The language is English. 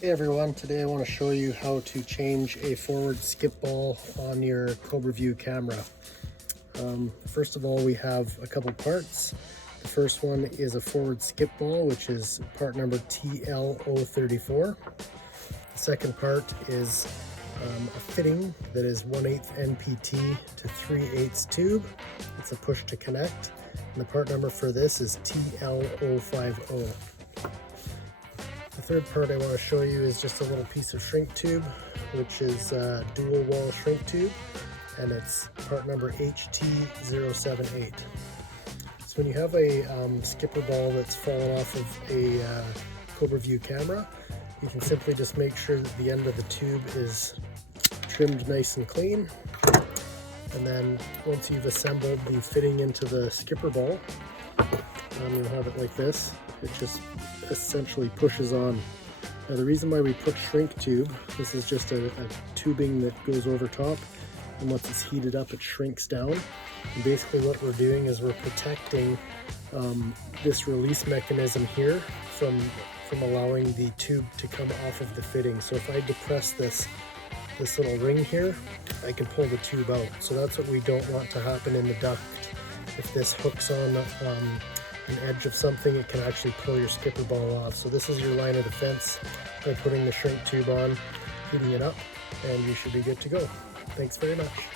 Hey everyone, today I want to show you how to change a forward skip ball on your Cobraview camera. First of all, we have a couple parts. The first one is a forward skip ball, which is part number TL034. The second part is a fitting that is 1/8 NPT to 3/8 tube. It's a push to connect. And the part number for this is TL050. The third part I want to show you is just a little piece of shrink tube, which is a dual wall shrink tube, and it's part number HT078. So when you have a skipper ball that's fallen off of a Cobraview camera, you can simply just make sure that the end of the tube is trimmed nice and clean. And then once you've assembled the fitting into the skipper ball, you'll have it like this. It just essentially pushes on. Now the reason why we put shrink tube, this is just a tubing that goes over top, and once it's heated up it shrinks down. And basically what we're doing is we're protecting this release mechanism here from allowing the tube to come off of the fitting. So if I depress this little ring here, I can pull the tube out. So that's what we don't want to happen in the duct. If this hooks on an edge of something, it can actually pull your skipper ball off. So this is your line of defense by putting the shrink tube on, heating it up, and you should be good to go. Thanks very much.